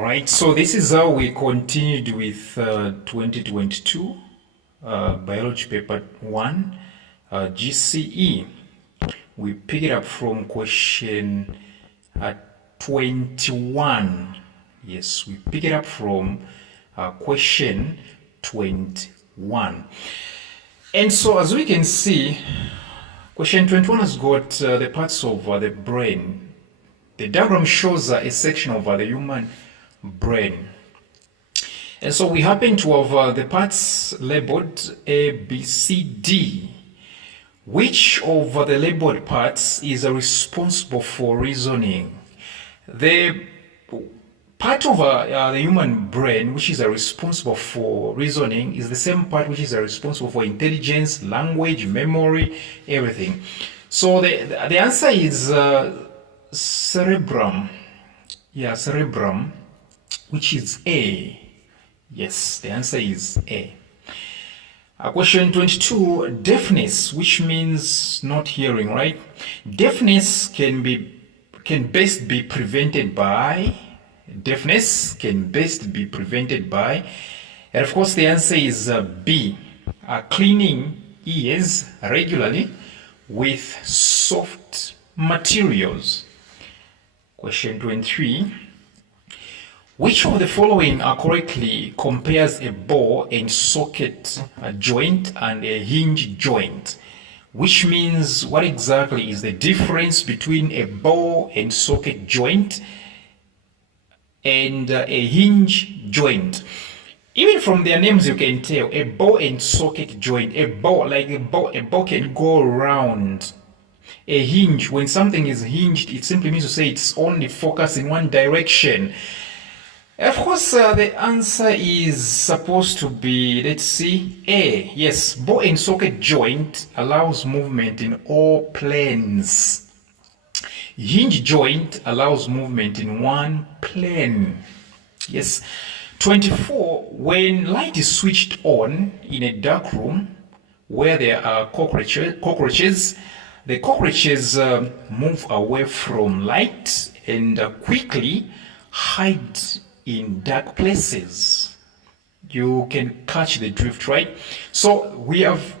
All right, so this is how we continued with 2022 biology paper 1 GCE. We pick it up from question 21. Yes, we pick it up from question 21. And so as we can see, question 21 has got the parts of the brain. The diagram shows a section of the human brain. And so we happen to have the parts labeled A, B, C, D. Which of the labeled parts is responsible for reasoning? The part of the human brain which is responsible for reasoning is the same part which is responsible for intelligence, language, memory, everything. So the answer is cerebrum. Yeah, cerebrum, which is A. Yes, the answer is A. Question 22, deafness, which means not hearing, right? Deafness can best be prevented by, and of course the answer is B, cleaning ears regularly with soft materials. Question 23, which of the following correctly compares a ball and socket joint and a hinge joint? Which means, what exactly is the difference between a ball and socket joint and a hinge joint? Even from their names you can tell, a ball and socket joint, a ball can go around. A hinge, when something is hinged, it simply means to say it's only focused in one direction. Of course, the answer is supposed to be, let's see, A. Yes, ball and socket joint allows movement in all planes. Hinge joint allows movement in one plane. Yes. 24, when light is switched on in a dark room where there are cockroaches, the cockroaches move away from light and quickly hide in dark places. You can catch the drift, right? So we have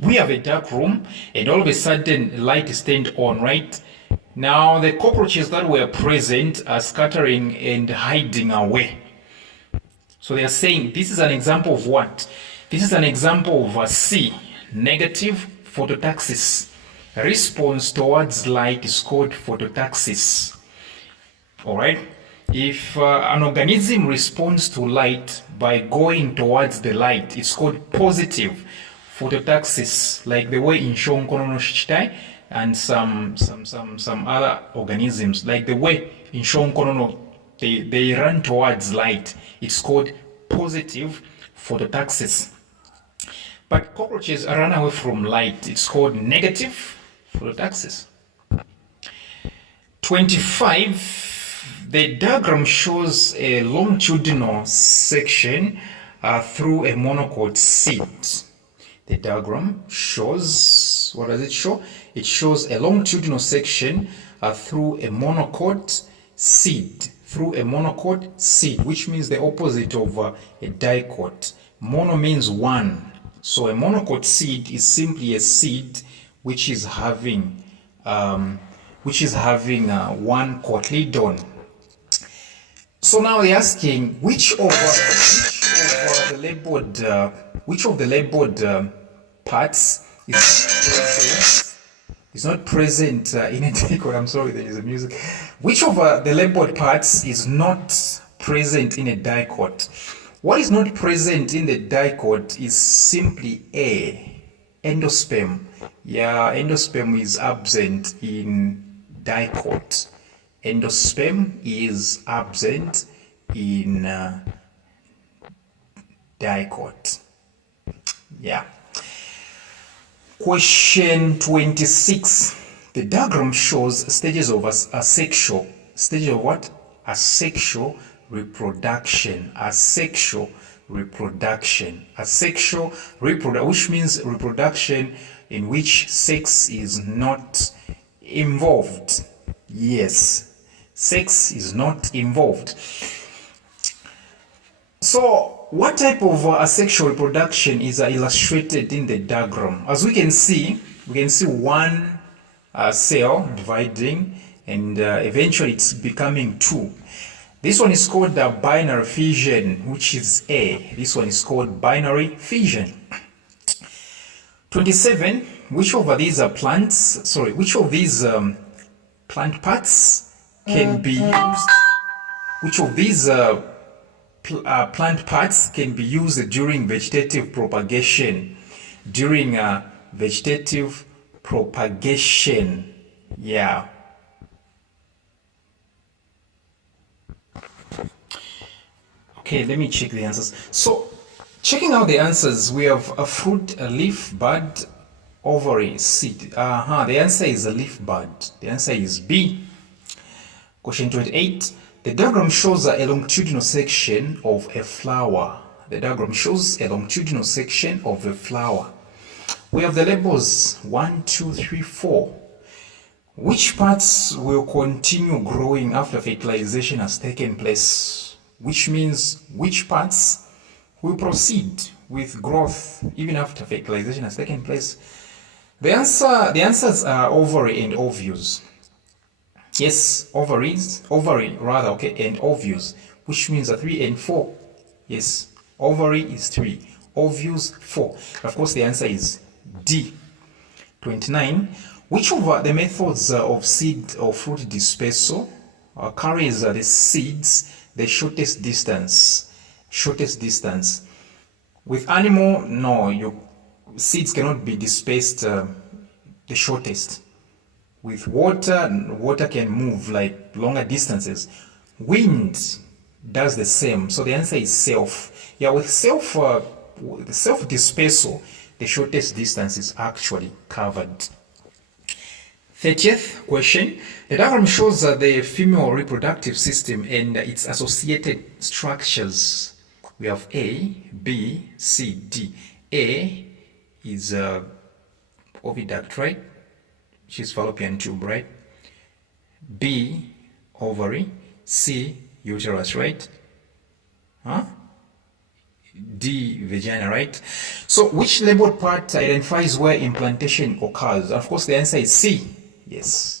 we have a dark room and all of a sudden light is turned on, right? Now the cockroaches that were present are scattering and hiding away. So they are saying this is an example of what? This is an example of a C, negative phototaxis. Response towards light is called phototaxis. All right? If an organism responds to light by going towards the light, it's called positive phototaxis, like the way in Shonkonono Shichitai and some other organisms, like the way in Shonkonono they run towards light. It's called positive phototaxis. But cockroaches run away from light. It's called negative phototaxis. 25. The diagram shows a longitudinal section through a monocote seed. The diagram shows, what does it show? It shows a longitudinal section through a monocote seed. Through a monocote seed, which means the opposite of a dicote. Mono means one. So a monocote seed is simply a seed which is having one cotyledon. So now they're asking which of the labeled parts is not present in a dicote. I'm sorry, there is a music. Which of the labeled parts is not present in a dicote? What is not present in the dicote is simply A, endosperm. Yeah, endosperm is absent in dicote. Endosperm is absent in dicote. Yeah. Question 26. The diagram shows stages of asexual. Stages of what? Asexual reproduction. Asexual reproduction. Asexual reproduction, which means reproduction in which sex is not involved. Yes, sex is not involved. So, what type of asexual reproduction is illustrated in the diagram? As we can see one cell dividing, and eventually it's becoming two. This one is called binary fission, which is A. This one is called binary fission. 27. Which of these plant parts can be used? Which of these plant parts can be used during vegetative propagation? Yeah. Okay, let me check the answers. So, checking out the answers, we have a fruit, a leaf, bud, ovary, seed. The answer is a leaf bud. The answer is B. Question 28. The diagram shows a longitudinal section of a flower. The diagram shows a longitudinal section of a flower. We have the labels 1, 2, 3, 4. Which parts will continue growing after fertilization has taken place? Which means which parts will proceed with growth even after fertilization has taken place? The answers are ovary and ovules. Yes, ovary, and ovules, which means 3 and 4. Yes, ovary is 3, ovules 4. Of course, the answer is D. 29. Which of the methods of seed or fruit dispersal carries the seeds the shortest distance? With animal, no, your seeds cannot be dispersed the shortest. With water can move like longer distances. Wind does the same. So the answer is self. Yeah, with self dispersal, the shortest distance is actually covered. 30th question. The diagram shows the female reproductive system and its associated structures. We have A, B, C, D. A is oviduct, right? Which is fallopian tube, right? B, ovary. C, uterus, right? D, vagina, right? So which labeled part identifies where implantation occurs? Of course, the answer is C. Yes.